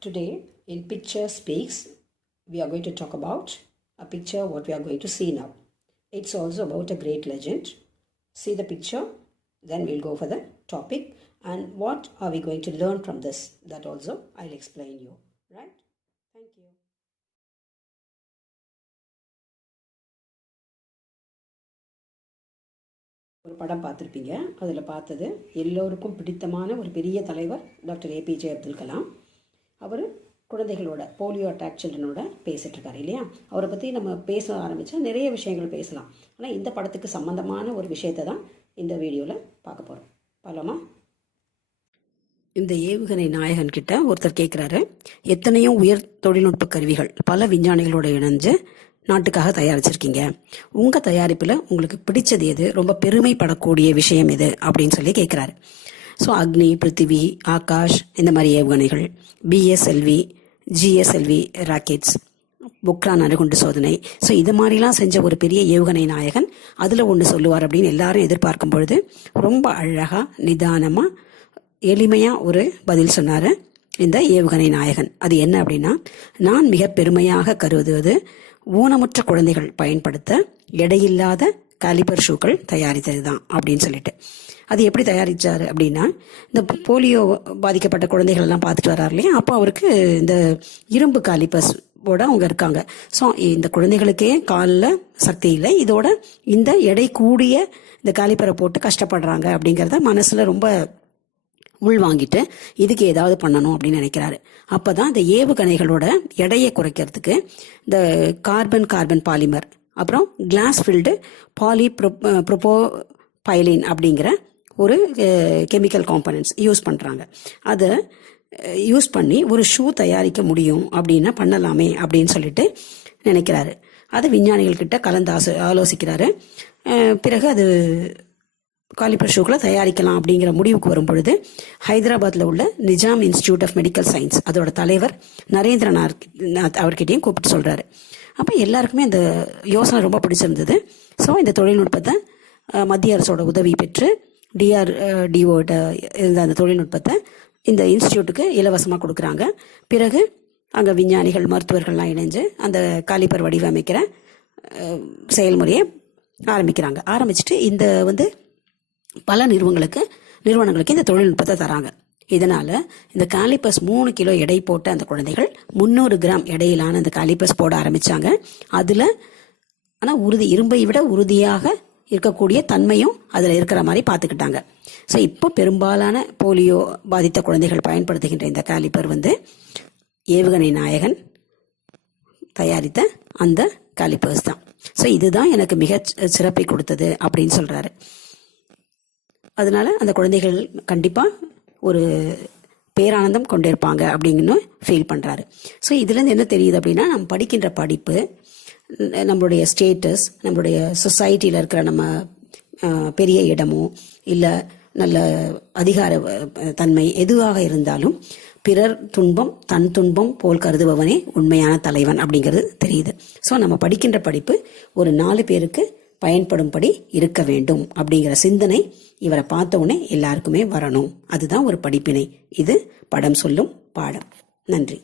Today in Picture Speaks, we are going to talk about a picture what we are going to see now. It's also about a great legend. See the picture, then we'll go for the topic and what are we going to learn from this. That also I'll explain you. Right? Thank you. ஒரு படம் பார்த்துருப்பீங்க. அதில் பார்த்தது எல்லோருக்கும் பிடித்தமான ஒரு பெரிய தலைவர் டாக்டர் ஏபிஜே அப்துல் கலாம். அவர் குழந்தைகளோட போலியோ அட்டாக் சில்ட்ரனோட பேசிகிட்ருக்காரு இல்லையா. அவரை பற்றி நம்ம பேச ஆரம்பித்தா நிறைய விஷயங்கள் பேசலாம். ஆனால் இந்த படத்துக்கு சம்மந்தமான ஒரு விஷயத்தை தான் இந்த வீடியோவில் பார்க்க போகிறோம். பார்க்கலாமா? இந்த ஏவுகணை நாயகன் கிட்ட ஒருத்தர் கேட்குறாரு, எத்தனையோ உயர் தொழில்நுட்ப கருவிகள் பல விஞ்ஞானிகளோட இணைஞ்சு நாட்டுக்காக தயாரிச்சிருக்கீங்க. உங்கள் தயாரிப்பில் உங்களுக்கு பிடிச்சது எது, ரொம்ப பெருமைப்படக்கூடிய விஷயம் எது அப்படின்னு சொல்லி கேட்குறாரு. ஸோ அக்னி, பிருத்திவி, ஆகாஷ் இந்த மாதிரி ஏவுகணைகள், பிஎஸ்எல்வி, ஜிஎஸ்எல்வி ராக்கெட்ஸ், பொக்ரான் அணுகுண்டு சோதனை, ஸோ இது மாதிரிலாம் செஞ்ச ஒரு பெரிய ஏவுகணை நாயகன் அதில் ஒன்று சொல்லுவார் அப்படின்னு எல்லாரும் எதிர்பார்க்கும் பொழுது ரொம்ப அழகாக நிதானமாக எளிமையாக ஒரு பதில் சொன்னார் இந்த ஏவுகணை நாயகன். அது என்ன அப்படின்னா, நான் மிக பெருமையாக கருதுவது ஊனமுற்ற குழந்தைகள் பயன்படுத்த எடையில்லாத காலிபர் ஷூக்கள் தயாரித்தது தான் அப்படின்னு சொல்லிட்டு. அது எப்படி தயாரித்தார் அப்படின்னா, இந்த போலியோ பாதிக்கப்பட்ட குழந்தைகள் எல்லாம் பார்த்துட்டு வர்றாரு இல்லையா, அப்போ அவருக்கு இந்த இரும்பு காலிபர்ஸ் ஓட அவங்க இருக்காங்க. ஸோ இந்த குழந்தைகளுக்கே காலில் சக்தி இல்லை, இதோட இந்த எடை கூடிய இந்த காலிபரை போட்டு கஷ்டப்படுறாங்க அப்படிங்கிறத மனசில் ரொம்ப உள்வாங்கிட்டு இதுக்கு ஏதாவது பண்ணணும் அப்படின்னு நினைக்கிறாரு. அப்போதான் இந்த ஏவுகணைகளோட எடையை குறைக்கிறதுக்கு இந்த கார்பன் பாலிமர், அப்புறம் கிளாஸ் ஃபில்டு ப்ரோபோபைலின் அப்படிங்கிற ஒரு கெமிக்கல் காம்பனன்ட்ஸ் யூஸ் பண்ணுறாங்க. அதை யூஸ் பண்ணி ஒரு ஷூ தயாரிக்க முடியும் அப்படின்னா பண்ணலாமே அப்படின்னு சொல்லிட்டு நினைக்கிறாரு. அதை விஞ்ஞானிகள்கிட்ட கலந்து ஆலோசிக்கிறாரு. பிறகு அது காலிபர் ஷூக்களை தயாரிக்கலாம் அப்படிங்கிற முடிவுக்கு வரும் பொழுது ஹைதராபாத்தில் உள்ள Nizam institute of medical science அதோட தலைவர் நரேந்திரநாத் அவர்கிட்டையும் கூப்பிட்டு சொல்கிறாரு. அப்போ எல்லாருக்குமே அந்த யோசனை ரொம்ப பிடிச்சிருந்தது. ஸோ இந்த தொழில்நுட்பத்தை மத்திய அரசோட உதவி பெற்று டிஆர்டிஓட இருந்த அந்த தொழில்நுட்பத்தை இந்த இன்ஸ்டிடியூட்டுக்கு இலவசமாக கொடுக்குறாங்க. பிறகு அங்கே விஞ்ஞானிகள், மருத்துவர்கள்லாம் இணைஞ்சு அந்த காலிபர் வடிவமைக்கிற செயல்முறையை ஆரம்பிச்சுட்டு இந்த பல நிறுவனங்களுக்கு இந்த தொழில்நுட்பத்தை தராங்க. இதனால இந்த காலிபஸ் 3 கிலோ எடை போட்ட அந்த குழந்தைகள் 300 கிராம் எடையிலான அந்த காலிபஸ் போட ஆரம்பிச்சாங்க. அதுல ஆனால் இரும்பை விட உறுதியாக இருக்கக்கூடிய தன்மையும் அதில் இருக்கிற மாதிரி பார்த்துக்கிட்டாங்க. ஸோ இப்போ பெரும்பாலான போலியோ பாதித்த குழந்தைகள் பயன்படுத்துகின்ற இந்த காலிபர் ஏவுகணை நாயகன் தயாரித்த அந்த காலிபர்ஸ் தான். ஸோ இதுதான் எனக்கு மிக சிறப்பை கொடுத்தது அப்படின்னு சொல்றாரு. அதனால அந்த குழந்தைகள் கண்டிப்பாக ஒரு பேரானந்தம் கொண்டிருப்பாங்க அப்படின்னு ஃபீல் பண்ணுறாரு. ஸோ இதுலேருந்து என்ன தெரியுது அப்படின்னா, நம்ம படிக்கின்ற படிப்பு, நம்மளுடைய ஸ்டேட்டஸ், நம்மளுடைய சொசைட்டியில் இருக்கிற நம்ம பெரிய இடமோ இல்லை நல்ல அதிகார தன்மை எதுவாக இருந்தாலும் பிறர் துன்பம் தன் துன்பம் போல் கருதுபவனே உண்மையான தலைவன் அப்படிங்கிறது தெரியுது. ஸோ நம்ம படிக்கின்ற படிப்பு ஒரு 4 பேருக்கு பயன்படும்படி இருக்க வேண்டும் அப்படிங்கிற சிந்தனை இவரை பார்த்த உடனே எல்லாருக்குமே வரணும். அதுதான் ஒரு படிப்பினை. இது படம் சொல்லும் பாடம். நன்றி.